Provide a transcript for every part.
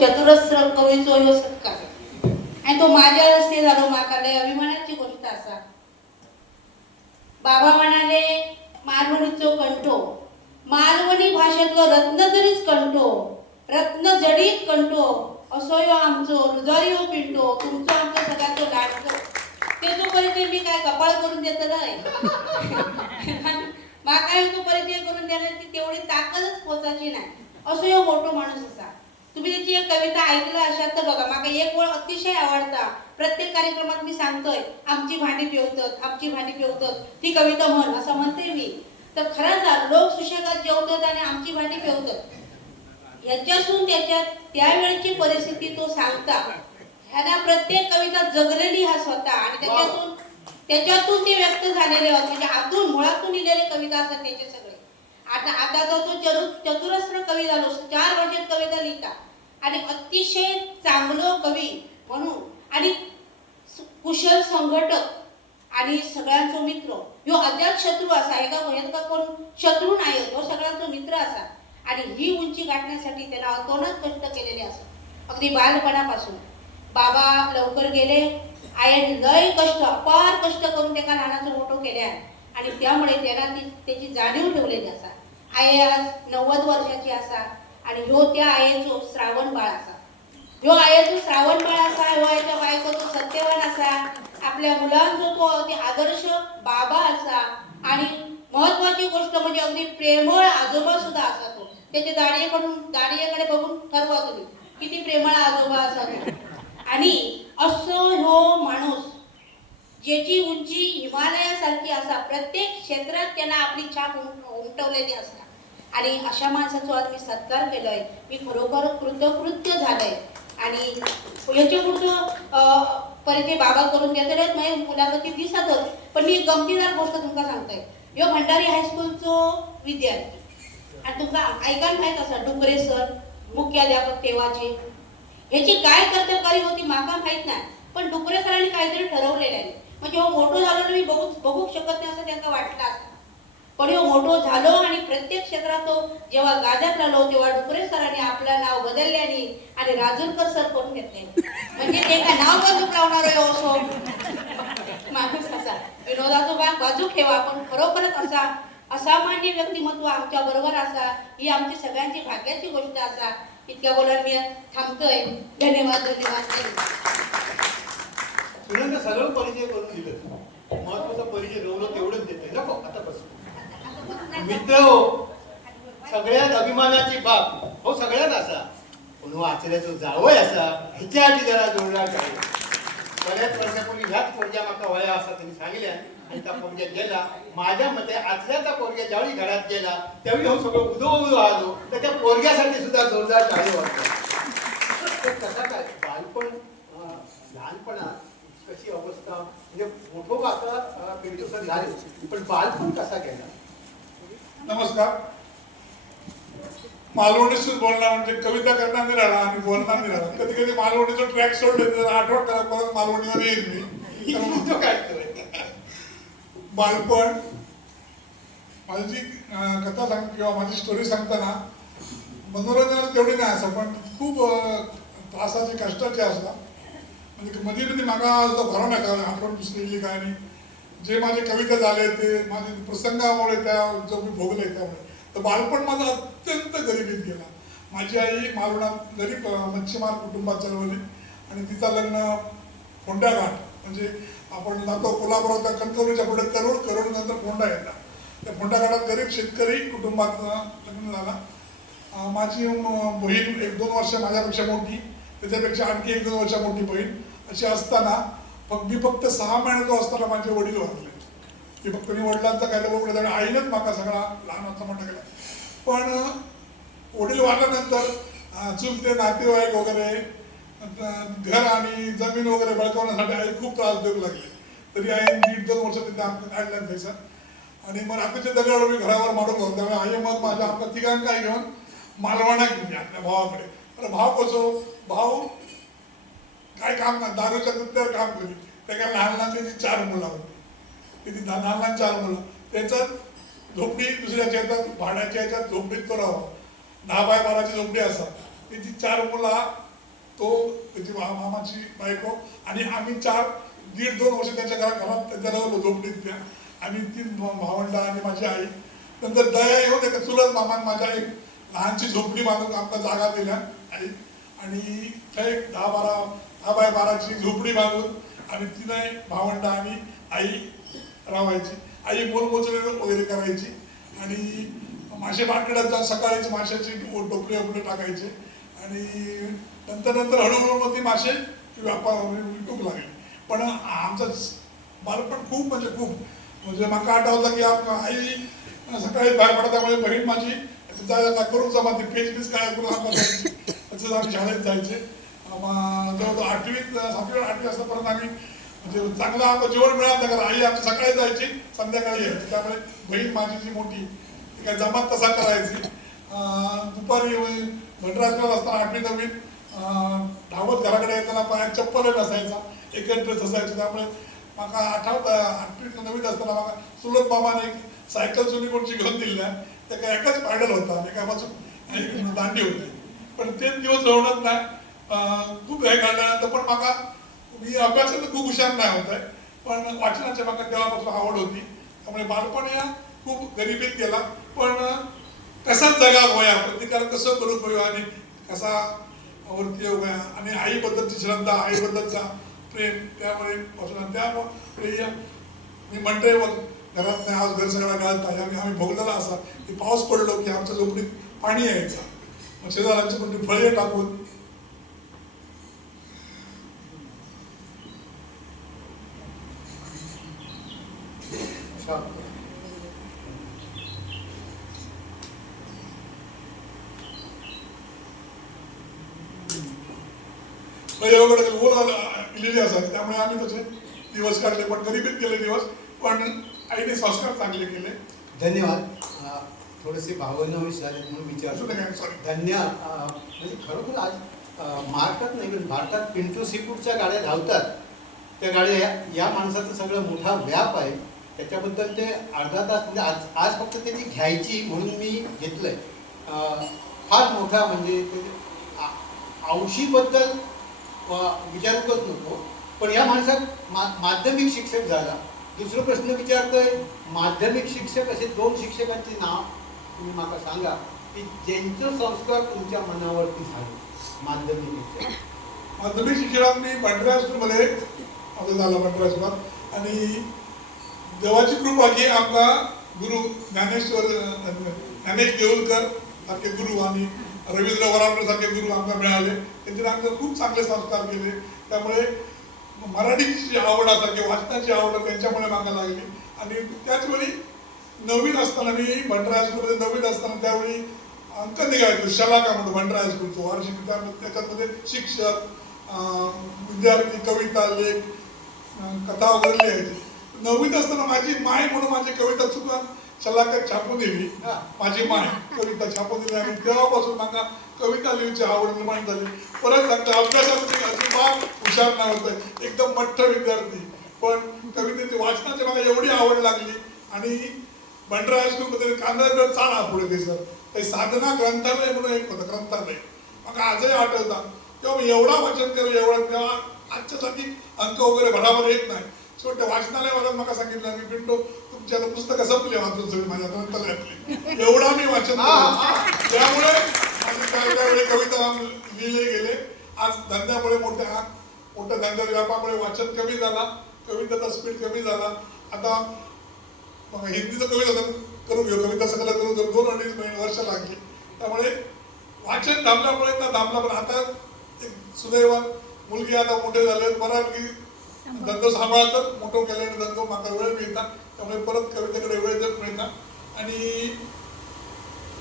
चतुरस्र कवीचो ह्यो सत्कार आणि तो माझ्या हस्ते झालो. म्हाका लय अभिमानाची गोष्ट असा. बाबा म्हणाले मालवणीचो कंठो, मालवणी भाषेतलो रत्न जरीच कंठो, रत्न जडीत कंठो, असो ह्यो आमचो हृदय पिंटो, तुमचो आमचो सगळ्याचो लाडको. तेजो परिचय मी काय कपाळ करून देतलंय. म्हाका तो परिचय करून द्यायला ती तेवढी ताकदच पोचायची नाही. असो ह्यो मोठो माणूस असा. तुम्ही त्याची एक कविता ऐकलं अशात तर बघा. मला एक ओळ अतिशय आवडता. प्रत्येक कार्यक्रमात मी सांगतोय आमची भांडी पिवतात, आमची भांडी पिवतात, ती कविता म्हण असं म्हणते मी. तर खरंच लोक सुशेगात जेवतात आणि आमची भांडी पिवतात. याच्यातून त्याच्यात त्यावेळची परिस्थिती तो सांगता. ह्याला प्रत्येक कविता जगलेली हा स्वतः आणि त्याच्यातून ते व्यक्त झालेले होते. म्हणजे आतून मुळातून लिहिलेले कविता असतात त्याचे सगळे. आता तो चतुरस्र कवी झालो. 4 भाषेत कविता लिहिता आणि अतिशय चांगलं कवी म्हणून आणि कुशल संघटक आणि सगळ्यांचा मित्र. ह्यो अद्याप शत्रू असा आहे का कोण शत्रू नाही, तो सगळ्यांचा मित्र असा. आणि ही उंची गाठण्यासाठी त्याला अतोनात कष्ट केलेले असत. अगदी बालपणापासून. बाबा लवकर गेले, आईने लय कष्ट अपार कष्ट करून त्याला लहानाचं मोठं केल्या आणि त्यामुळे त्याला त्याची जाणीव ठेवलेली असा. आई आज 90 वर्षाची असा आणि ह्यो त्या आईचो श्रावण बाळ असा. ह्यो आईचो श्रावण बाळ असा, ह्यो आईच्या बायकोचो सत्यवान असा, आपल्या मुलांचो तो अगदी आदर्श बाबा असा आणि महत्वाची गोष्ट म्हणजे अगदी प्रेमळ आजोबा सुद्धा असा तो. त्याच्या दाढीकडे बघून ठरवा तुम्ही किती प्रेमळ आजोबा असा तो. आणि असो ह्यो माणूस ज्याची उंची हिमालयासारखी असा. प्रत्येक क्षेत्रात त्यांना आपली छाप उमटवलेली असतात आणि अशा माणसाचा आज मी सत्कार केलाय. मी खरोखर कृतकृत्य झालंय आणि याच्या पुढचं परिचय बाबा करून देतलेच नाही मुलाखती दिसतच. पण मी एक गमतीदार गोष्ट तुमका सांगतोय. ह्यो भंडारी हायस्कूलचो विद्यार्थी आणि तुमका ऐकायला माहित असा डुकरे सर मुख्याध्यापक तेव्हाचे. ह्याची काय कर्तबगारी होती माका माहित नाही, पण डुकरे सरांनी काहीतरी ठरवलेलं आहे. म्हणजे हो मोठो झालो मी बघू शकत नाही असं त्यांना वाटलं असं. पण हो मोठो झालो आणि प्रत्येक क्षेत्रात तो जेव्हा गाजत राहिलो तेव्हा डुकरे सरांनी आपलं नाव बदलल्याने आणि राजूरकर सर करून घेतले. म्हणजे ते काय नाव बाजूक लावणार आहे असो माणूस असा. विनोदाचा भाग बाजू ठेवा, पण खरोखरच असा असामान्य व्यक्तिमत्व आमच्या बरोबर असा. ही आमची सगळ्यांची भाग्याची गोष्ट असा. इतक्या बोलून मी थांबतोय. धन्यवाद सुनंदा सरळ परिचय करून दिलं. महत्वाचा परिचय गौरव तेवढंच देतोय नको आता बस. मित्र हो, सगळ्यात अभिमानाची बाब हो सगळ्यात असा. पण आचऱ्याचं जावय असा ह्याच्या आधी जरा जोरदार काय. बऱ्याच वर्षापूर्वी ह्याच पोरग्या माका वया असा त्यांनी सांगितल्या आणि त्या पोरग्या गेला. माझ्या मते आचऱ्याचा पोरग्या ज्यावेळी घरात गेला त्यावेळी हो सगळं उदो आलो तर त्या पोरग्यासाठी सुद्धा जोरदार टाळी वाटतो. कसा काय बालपण लहानपणात कशी अवस्था म्हणजे मोठो आता पेंडुसर झाले पण बालपण कसा गेला. नमस्कार. मालवणीतून बोलणार म्हणजे कविता करणार नाही राहणार आणि बोलणार नाही राहणार. कधी कधी मालवणीचा ट्रॅक सोडले आठवण करा परत मालवणीवर येईल मी. तो काय बालपण माझी कथा सांग किंवा माझी स्टोरी सांगताना मनोरंजनाची तेवढी नाही असं पण खूप त्रासाची कष्टाची असतात. म्हणजे मध्ये मध्ये मागा भरा नका आठवण दुसरी काय नाही. जे माझे कविता झाले ते माझे प्रसंगामुळे त्या जो मी भोगले त्यामुळे. तर बालपण माझं अत्यंत गरिबीत गेला. माझी आई मालवणात गरीब मच्छीमार कुटुंबात जन्मली आणि तिचं लग्न फोंड्याघाट म्हणजे आपण जातो कोल्हापुरात कणकवलीच्या पुढे करोड नंतर फोंडा येतात. त्या फोंड्याघाटात गरीब शेतकरी कुटुंबात लग्न झाला. माझी बहीण 1-2 वर्ष माझ्यापेक्षा मोठी, त्याच्यापेक्षा आणखी 1-2 वर्ष मोठी बहीण. अशी असताना मी फक्त 6 महिन्याचा असताना माझे वडील वारले. की फक्त मी वडिलांचा काय बघलं त्यामुळे आईनंच माका सगळा लहानाचा मोठा केला. पण वडील वारल्यानंतर चुलते नातेवाईक वगैरे घर आणि जमीन वगैरे बळकावण्यासाठी आई खूप त्रास देऊ लागली. तरी आई 1-2 वर्ष तिथे आमचं काढलं पैसा आणि मग रात्रीच्या दगडावर मी घरावर मारून घेऊन त्यामुळे आई मग माझ्या आपल्या तिघांना काय घेऊन मालवणा घेऊन आपल्या भावाकडे. तर भाव कसो भाऊ काय काम दारूच्या दुधावर काम करी. त्या काय लहान त्याची 4 मुलं होती. किती लहान 4 मुलं. त्याच्यात झोपडी दुसऱ्याच्या येतात भाड्याच्या याच्यात झोपडीत तो राहावा. 10 बाय 12ची झोपडी असतात. त्याची 4 मुलं, तो त्याची मामाची बायको आणि आम्ही 1.5-2 वर्ष त्यांच्या घरात त्यांच्या राहिलो झोपडीत त्या. आम्ही 3 भावंड आणि माझी आई. नंतर दया येऊन एका चुलत मामाने माझ्या एक लहानशी झोपडी बांधून आमच्या जागा दिल्या आई, आणि काही 10 बाय 12ची झोपडी बांधून आम्ही 3 भावंड आणि आई राहायची. आई मोलमजुरी वगैरे करायची आणि मासे मार्केटात जाऊन सकाळीच माशाची टोपले वगैरे टाकायचे आणि नंतर हळूहळू मग ती मासे व्यापार विकूक लागले. पण आमचं बालपण खूप म्हणजे मला आठवतं की आई सकाळी बाहेर पडा, त्यामुळे बहीण माझी करून जमा ती पेज काय करून आम्हाला तसंच आम्ही शाळेत जायचे. जवळजवळ 7वी-8वी असतापर्यंत आम्ही म्हणजे चांगलं आम्हाला जेवण मिळालं नाही, आई आमची सकाळी जायची संध्याकाळी यायची. त्यामुळे बहीण माझी जी मोठी ती काय जमात तसा करायची. दुपारी भटराजला असताना 8वी-9वीत धावत घराकडे येताना पायात चप्पलही नसायचा, एकच ड्रेस असायचा. त्यामुळे मला आठवतं 8वी-9वीत असताना मला चुलत मामाने एक सायकल जुनी कोणची घेऊन दिली नाही, त्या काय एकच पॅडल होता आणि एका बाजून दांडी होती. पण ते दिवस रवणत नाही. खूप हे काढल्यानंतर पण मला मी अभ्यासाला खूप हुशार नाही होत आहे, पण वाचनाच्या मला तेव्हापासून आवड होती. त्यामुळे बालपण या खूप गरिबीत गेला, पण कसा जगा होया, प्रतिकार कसं करू होया आणि कसा वरती होया आणि आईबद्दलची श्रद्धा, आईबद्दलचा प्रेम, त्यामुळे मी म्हणतोय मग घरात नाही, आज घर सगळा घालत आहे. आम्ही भोगलेला असा की पाऊस पडलो की आमच्या झोपडीत पाणी यायचं, मग शेजारांची पण फळे टाकून लिहिली असायची. त्यामुळे आम्ही तसे दिवस काढले, पण गरिबीत गेले दिवस, पण आईने संस्कार चांगले केले. धन्यवाद. थोडेसे भावनाविष झाले म्हणून विचारतो. म्हणजे खरोखर आज महाराष्ट्रात नाही पण भारतात पिंटू सीफूडच्या गाड्या धावतात. त्या गाड्या या माणसाचा सगळं मोठा व्याप आहे. त्याच्याबद्दल ते अर्धा तास म्हणजे आज फक्त त्याची घ्यायची म्हणून मी घेतलंय. फार मोठा म्हणजे औषीबद्दल विचारूकच नको, पण या माणसात माध्यमिक शिक्षक झाला. दुसरा प्रश्न विचारतोय, माध्यमिक शिक्षक असे 2 शिक्षकांची नाव तुम्ही मला सांगा की ज्यांचे संस्कार तुमच्या मनावरती झाले. माध्यमिक शिक्षणात मी भंडारा स्कूलमध्ये झाला, भंडारा स्कूलात. आणि देवाची कृपा की आमचा गुरु ज्ञानेश देऊळकर सारखे गुरु आणि रवींद्र वराडकर सारखे गुरु आमचा मिळाले. त्यांनी आमचे खूप चांगले संस्कार केले. त्यामुळे मराठीची आवड असा किंवा वाचनाची आवड त्यांच्यामुळे मागा लागली. आणि त्याचवेळी 9वीत असताना मी भंडारा हायस्कूलमध्ये 9वीत असताना त्यावेळी अंक निघायचो शलाका म्हणतो भंडारा हायस्कूलचं वार्षिक. त्याच्यामध्ये शिक्षक, विद्यार्थी, कविता, लेख, कथा वगैरे लिहायची. 9वीत असताना माझी माय म्हणून माझी कविता चुका शलाकात छापून दिली. माझी माय कविता छापून दिली आणि तेव्हापासून मला कविता लिहायची आवड निर्माण झाली. परत सांगतो, अभ्यासात अजिबात हुशार नाही होतं, एकदम मठ्ठ विद्यार्थी, पण कवितेची वाचनाची मला एवढी आवड लागली. आणि भंडारा हायस्कूलमध्ये कांद्याकडे चाला पुढे ते सर काही साधना ग्रंथालय म्हणून एक होतं ग्रंथालय. मग आजही आठवतं तेव्हा मी एवढा वाचन केलं, एवढं तेव्हा आजच्यासाठी अंक वगैरे बराबर येत नाही. छोट्या वाचनालयाला मला सांगितलं मी पिंटो तुमची आता पुस्तकं संपली वाचून सगळी माझ्या ग्रंथालयातली, एवढा मी वाचन केलं. त्यामुळे माझे त्यावेळी कविता लिहिले गेले. आज धंद्यामुळे मोठ्या धंद्याच्या व्यापामुळे वाचन कमी झाला, कवितेचा स्पीड कमी झाला. आता मग हिंदीचं कविता करून घेऊ, कविता सगळं करून 2-2.5 वर्ष लागली. त्यामुळे वाचन थांबल्यामुळे तर थांबला. पण आता एक सुदैवान मुलगी आता मोठे झाले, बऱ्यापैकी धंदो सांभाळतात, मोठं केल्याने धंदो माका वेळ मिळतात. त्यामुळे परत कवितेकडे वेळ देत मिळतात. आणि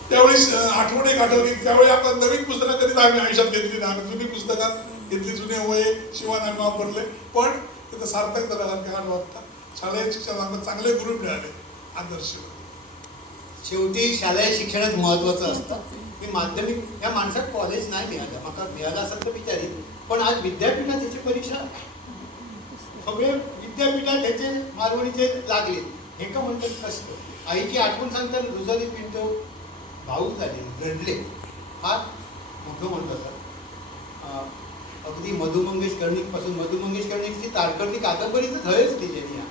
त्यावेळी आठवण आठवली, त्यावेळी आपण नवीन पुस्तकं कधीच आम्ही आयुष्यात घेतली नाही. आम्ही जुनी पुस्तकात घेतली, जुने वये शिवाने वापरले, पण तिथं सार्थक झाल्यासारखे आठवतात. शालेय शिक्षणात चांगले गुरु मिळाले, आदर्श. शेवटी शालेय शिक्षणच महत्वाचं असतं. मी माध्यमिक या माणसात कॉलेज नाही मिळालं, मला मिळालं असेल तर विचारीन. पण आज विद्यापीठात त्याची परीक्षा सगळे विद्यापीठात त्याचे मारवणीचे लागले. हे का म्हणतात असतं. आईची आठवण सांगताना रुजली पिंटो भाऊक झाले, रडले. फार मोठं म्हणतो सर. अगदी मधु मंगेश कर्णिक पासून मधु मंगेश कर्णिकची तारकर्ली कादंबरीच थंयच लिहिलेली आहे.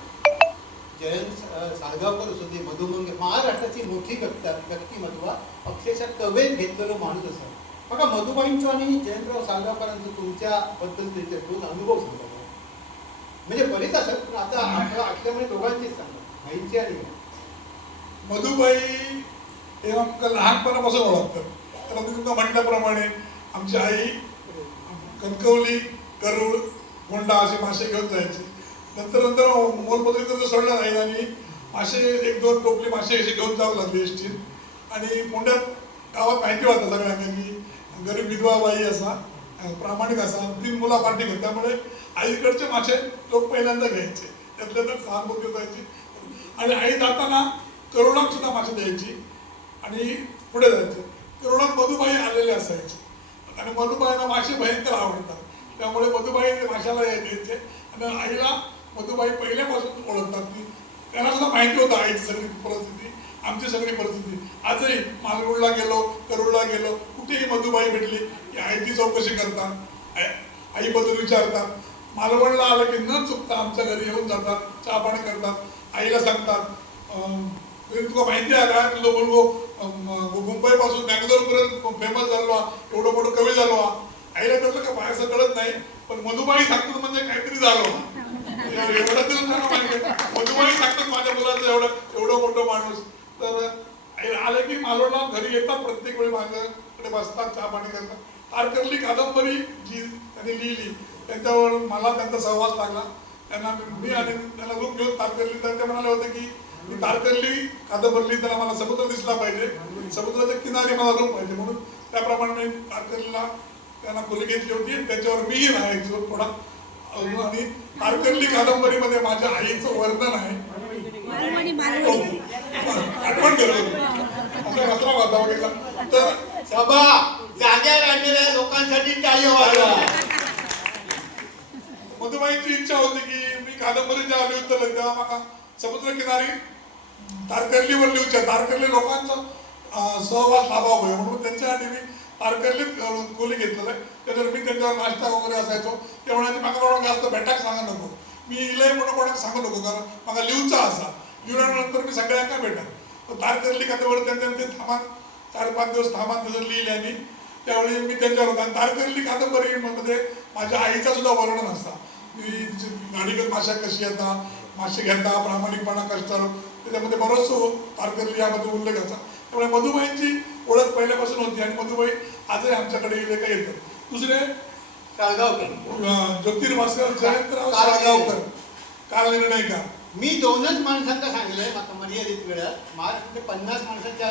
जयंत साळगावकर असू दे, मधु मंगेश, महाराष्ट्राची मोठी व्यक्तिमत्व अक्षरशः कवेत घेतलेलो माणूस असा. बघा मधुबाईंचं आणि जयंतराव साळगावकरांचं तुमच्याबद्दल दोन अनुभव सांगा म्हणजे बरेच असत, पण आता आठल्यामुळे दोघांचीच सांगा, बाईंची आणि मधुबाई हे आमका लहानपणापासून ओळखतात. तर मी तुमका म्हटल्याप्रमाणे आमची आई कणकवली, गरुड, गोंडा असे मासे घेऊन जायचे. नंतर नंतर मोलमजुरी तर सोडलं नाही आणि मासे 1-2 टोपले मासे असे घेऊन जावं लागले एसटीत. आणि पुण्यात गावात माहिती होतं सगळ्यांना की गरीब विधवा बाई असा, प्रामाणिक असा, 3 मुला पाठी घेत. त्यामुळे आईकडचे मासे लोक पहिल्यांदा घ्यायचे, त्यातल्या तर सहानुभूती जायची. आणि आई जाताना करोडात सुद्धा मासे द्यायची आणि पुढे जायचे. करोडात मधुबाई आलेले असायचे आणि मधुबाईला मासे भयंकर आवडतात. त्यामुळे मधुबाई माशाला द्यायचे आणि आईला मधुबाई पहिल्यापासून ओळखतात की त्यांना सुद्धा माहिती होतं आईची सगळी परिस्थिती, आमची सगळी परिस्थिती. आजही मालवणला गेलो, करोडला गेलो, कुठेही मधुबाई भेटली की आईची चौकशी करतात, आईबद्दल विचारतात. मालवणला आलं की न चुकता आमच्या घरी येऊन जातात, चहा पाणी करतात. आईला सांगतात तुला माहिती आहे का तुझं मुलगो मुंबईपासून बँगलोरपर्यंत फेमस झालो, एवढं मोठं कवी झालो. आईला कळलं का बाहेरचं कळत नाही, पण मधुबाई सांगतात म्हणजे काहीतरी झालो. एवढं तरी त्यांना माहिती आहे, मधुबाई सांगतात माझ्या मुलाचं एवढं मोठं माणूस. तर आई आलं की मालवणला घरी येतात, प्रत्येक वेळी माझ्याकडे बसतात, चहा पाणी करतात. तारकर्ली कादंबरी जी त्यांनी लिहिली त्यांच्यावर मला त्यांचा सहवास लागला. त्यांना मी आणि त्यांना रूप घेऊन तारकर्ली, तर ते म्हणाले होते की मी तारकर्ली कादंबरी त्याला मला समुद्र दिसला पाहिजे, समुद्राच्या किनारी मला रूप पाहिजे. म्हणून त्याप्रमाणे मी तारकर्लीला त्यांना खोली घेतली होती. त्याच्यावर मीही राहायचो थोडा. आणि तारकर्ली कादंबरीमध्ये माझ्या आईचं वर्णन आहे, आठवण करतो असा कचरा होता बघितला तर. सभा जाग्यावर आणलेल्या लोकांसाठी टाळी वाजवा. मधुबाईंची इच्छा होती की मी कादंबरी जेव्हा लिहितो तेव्हा मला समुद्र किनारी तारकर्लीवर लिहूच्या, तारकर्ली लोकांचा सहवास लाभावा म्हणून त्यांच्यासाठी मी तारकर्लीत खोली घेतलेलं आहे. त्याच्यावर मी त्यांच्यावर नाश्ता वगैरे असायचो. ते म्हणायचे मला कोणाला जास्त भेटाक सांगा नको, मी इलय म्हणून कोणाला सांगू नको, कारण मला लिहूचा असा लिहिल्यानंतर मी सगळ्यांना भेटा. तारकर्ली कादंबरी त्यांचे थांबान 4-5 दिवस थांबान त्याचं लिहिले आणि त्यावेळी मी त्यांच्यावर होता. आणि तारकर्ली कादंबरीमध्ये माझ्या आईचा सुद्धा वर्णन असता. मी गाडीगत माश्या कशी येतात, मासे घेता, प्रामाणिकपणा कष्टावर, त्याच्यामध्ये बरंच तारकर्ली यामध्ये उल्लेख असता. त्यामुळे मधुबाईंची ओळख पहिल्यापासून होती आणि मधुबाई आजही आमच्याकडे लेखा येतात. दुसरे साळगावकर, ज्योतिर्भास्कर जयंतराव साळगावकर, काल निर्णय का. मी 2च माणसांना सांगितलंय आता मर्यादित वेळात. महाराष्ट्राच्या 50 माणसांच्या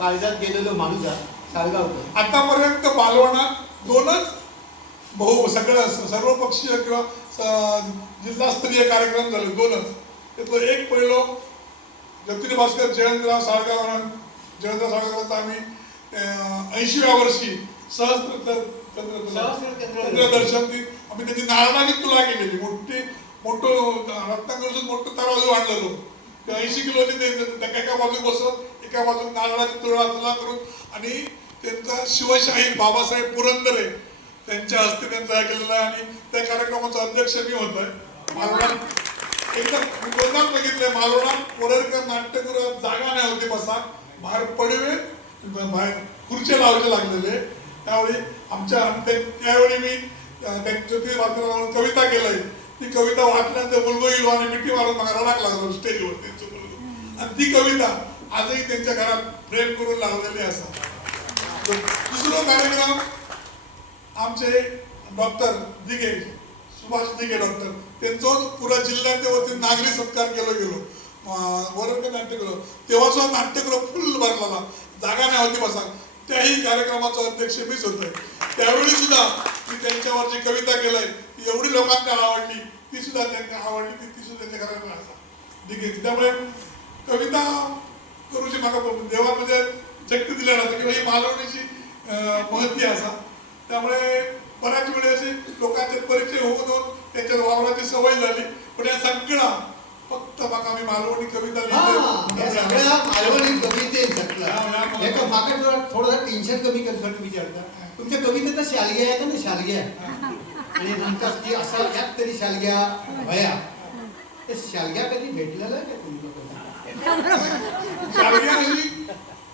काळजात गेलेलो माणूस आहे साळगावकर. आतापर्यंत मालवणात 2च सगळं सर्वपक्षीय किंवा जिल्हास्तरीय कार्यक्रम झाले, 2च. त्यातलं एक पहिलं ज्योतिर्भास्कर जयंतराव साळगावकरांचं आम्ही 80व्या वर्षी सहस्त्र दर्शन आम्ही त्याची नारळाची तुला केलेली, मोठं रत्नागिरीतून मोठं तराजू आणलेलो. 80 किलोची ते एका बाजू बसवून एका बाजू नारळाची तुला करून आणि त्यांचा शिवशाहीर बाबासाहेब पुरंदरे त्यांच्या हस्ते त्यांचा हे केलेला आहे. आणि त्या कार्यक्रमाचा अध्यक्ष मी होतोय. मालवणात एकदा मी 2दा बघितले, मालवणात कोरेरकर नाट्यगृहात जागा नाही होती बसा, बाहेर पडवे बाहेर खुर्च्या लावायचे लागलेले. त्यावेळी त्यावेळी मी ज्योतिर्भास्कर कविता केलंय. ती कविता वाचल्यानंतर मुलगो इलो आणि मिठी मारून मला रडाक लागलो स्टेजवर त्यांचं मुलगो. आणि ती कविता आजही त्यांच्या घरात फ्रेम करून लावलेली असतात. दुसरा कार्यक्रम आमचे डॉक्टर दिघे, सुभाष दिघे डॉक्टर, त्यांचं पुरा जिल्ह्याच्या वतीने नागरी सत्कार गेलो वरंकर नाट्यगृह. तेव्हा सुद्धा नाट्यगृह फुल भरलेला, जागा नाही होती बसा. त्याही कार्यक्रमाचा अध्यक्ष मीच होतोय. त्यावेळी सुद्धा मी त्यांच्यावर जी कविता केलंय ती एवढी लोकांना आवडली, ती सुद्धा त्यांना आवडली, ती सुद्धा त्यांच्या घरात असा दिघे. त्यामुळे कविता करूची मला देवामध्ये शक्ती दिल्या जाते किंवा ही मालवणीची महत्त्व असा. त्यामुळे बऱ्याच वेळेस असे लोकांचे परिचय होऊन त्यांच्या वावराची सवय झाली. पण या सगळा फक्त म्हाका मी मालवणी कविता हा, या सगळ्या मालवणी कवितेंतला हा, एका म्हाका थोडं टेन्शन कमी करण्यासाठी विचारता तुमच्या कवितेचा शालग्या येता ना शालग्या आणि म्हणतात की असा यात तरी शालग्या भया ते शालग्या कधी भेटलेला का तुमच्या शालग्या अशी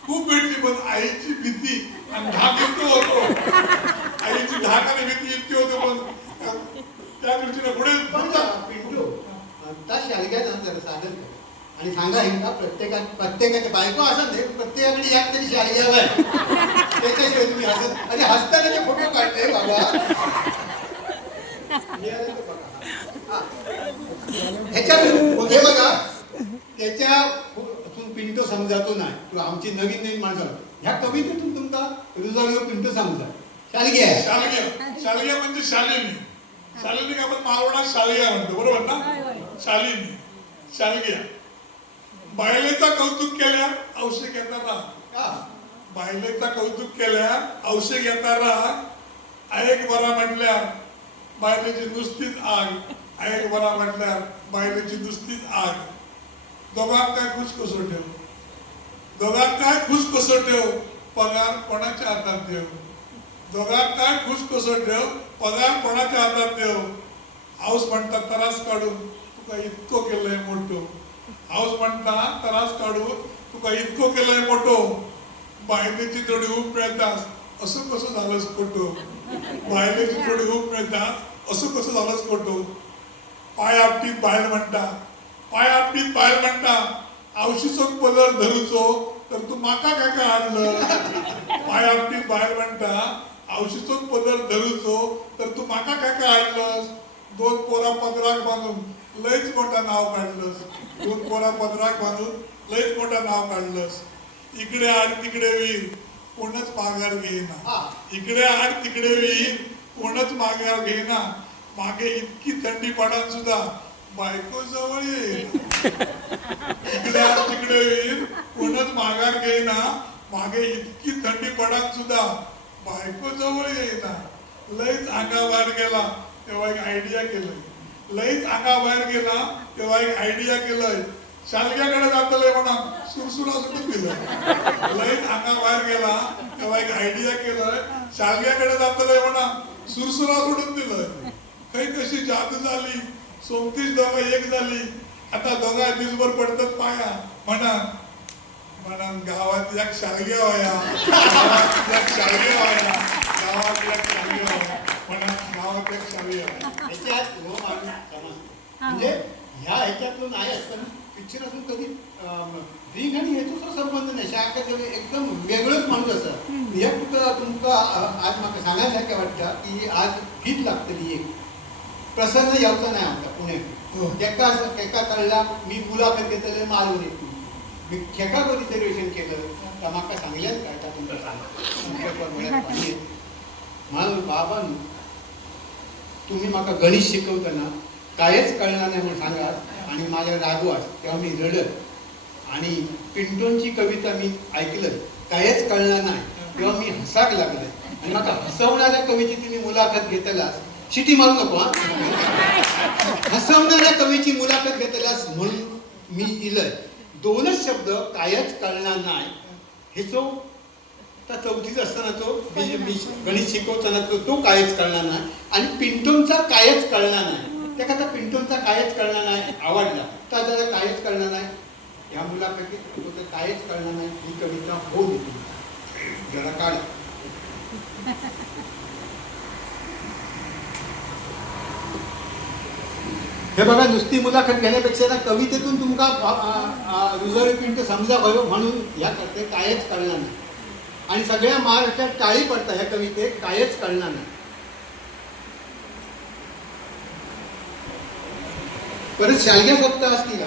खूप भेटली पण आईची भीती आणि धाक इतकं होतो आईची धाक आणि भीती इतकी होते पण त्या दृष्टीने पुढे पण पिंटू त्या शालग्या जरा सादर कर आणि सांगा हे का प्रत्येकाच्या बायको असं नाही प्रत्येकाकडे यात तरी शालग्या बाय त्याच्याशिवाय तुम्ही हसत आणि हसताना ते फोटो काढले बाबा ह्याच्यात हे बघा त्याच्यातून पिंटो समजातो नाही किंवा आमची नवीन माणसं ह्या कवितेतून तुमका रुजारिओ पिंटो समजा शालग्या शालग्या म्हणजे शालिनी शालिनी आपण मालवणात शालग्या म्हणतो बरोबर ना शालिनी शालग्या बायलेचा कौतुक केल्यार औषध घेता राहा बायलेचा कौतुक केल्यार औषध घेता राहा आयक बरा म्हटल्यार बायलेची नुसतीच आग आयक बरा म्हटल्यार बायलेची नुसतीच आग दोघांक काय खुश कसो ठेव दोघांक काय खुश कसो ठेव पगार कोणाच्या हातात ठेव दोघांक काय खुश कसो ठेव पगार कोणाच्या हातात ठेव हाऊस म्हणता तरास काढून तुका इतको केलंय मोठो हाऊस म्हणता तरास काढून तुका इतको केलंय मोठो बायलेची थोडी ऊब मिळतास असं कसं झालंस खोटो बायलेची थोडी ऊब मिळतास असं कसं झालंस खोटो पाय आपटीत बाहेर म्हणता पाय आपटीत बाहेर म्हणता आवशीचो पदर धरूचो तर तू माका काय काय आणलं पाय आपटीत बाहेर म्हणता आवशीचो पदर धरूचो तर तू माका काय काय आणलंस दोन पोरा पदराक बांधून लयच मोठा नाव काढलंस दोन पोरा पदराक बांधून लयच मोठा नाव काढलंस इकडे आड तिकडे वीर कोणच माघार घेईना इकडे आड तिकडे वीर कोणच माघार घेईना मागे इतकी थंडी पडान सुद्धा बायको जवळ येईल इकडे आड तिकडे वीर कोणच माघार घेईना मागे इतकी थंडी पडान सुद्धा बायको जवळ येईना लयच अंगाबाहेर गेला तेव्हा एक आयडिया केलंय लयच अंगाबाहेर गेला तेव्हा एक आयडिया केलंय शालग्याकडे जातलंय म्हणा सुरसुरा सुटून दिलं लयच अंगाबाहेर गेला तेव्हा एक आयडिया केलंय शालग्याकडे जातलंय म्हणा सुरसुरा सोडून दिलंय काही कशी जादू झाली सोमतीच दोघं एक झाली आता दोघा दिसभर पडतात पाया म्हणा म्हणा गावात एक शालग्या व्हाया गावात एक शालग्या व्हाया गावात एक शालग्या व्हाया म्हणा गावात एक शालग्या व्हाया ह्याच्यात हो माणूस समजतो म्हणजे ह्या ह्याच्यातून नाही असतं पिक्चर असून कधी ड्रिंक आणि ह्याचा संबंध नाही शाळा एकदम वेगळंच माणूस असं हे तुमका आज म्हाका सांगायसारखें वाटतं की आज भीत लागतली एक प्रसन्न येवचा नाही आमचा पुण्यात तेका कळला मी मुलाखत घेतले मालवणी मी खेका रिझर्वेशन केलं तर म्हाका सांगल्याच काय का तुमकां म्हणून बाबान तुम्ही म्हाका गणित शिकवताना कायच कळणार नाही म्हणून सांगात आणि माझ्या रागवास तेव्हा मी रडत आणि पिंटोंची कविता मी ऐकलं कायच कळणार नाही तेव्हा मी हसाक लागले आणि म्हाका हसवणाऱ्या कवीची तुम्ही मुलाखत घेतलास शिटी मारू नको हसवणाऱ्या कवीची मुलाखत घेतलास म्हणून मी इलय दोनच शब्द कायच कळणार नाही हे जो चौथीच असताना तो मी गणित शिकवताना तो कायच कळणार नाही आणि पिंटोंचा कायच कळणार नाही त्या करता पिंटोंचा कायच कळणार नाही आवडला तर जरा कायच कळणार नाही ह्या मुलाखतीत तो तर कायच कळणार नाही ही कविता हो देते जरा काढ हे बघा नुसती मुलाखत घेण्यापेक्षा ना कवितेतून तुमका रुजरी पिंटो समजा भयो म्हणून ह्या करते कायच कळणार नाही आणि सगळ्या महाराष्ट्रात टाळी पडतात ह्या कवितेत कायच कळणार नाही परत शालग्या फक्त असतील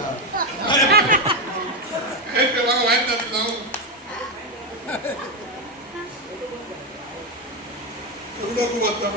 एवढं खूप आता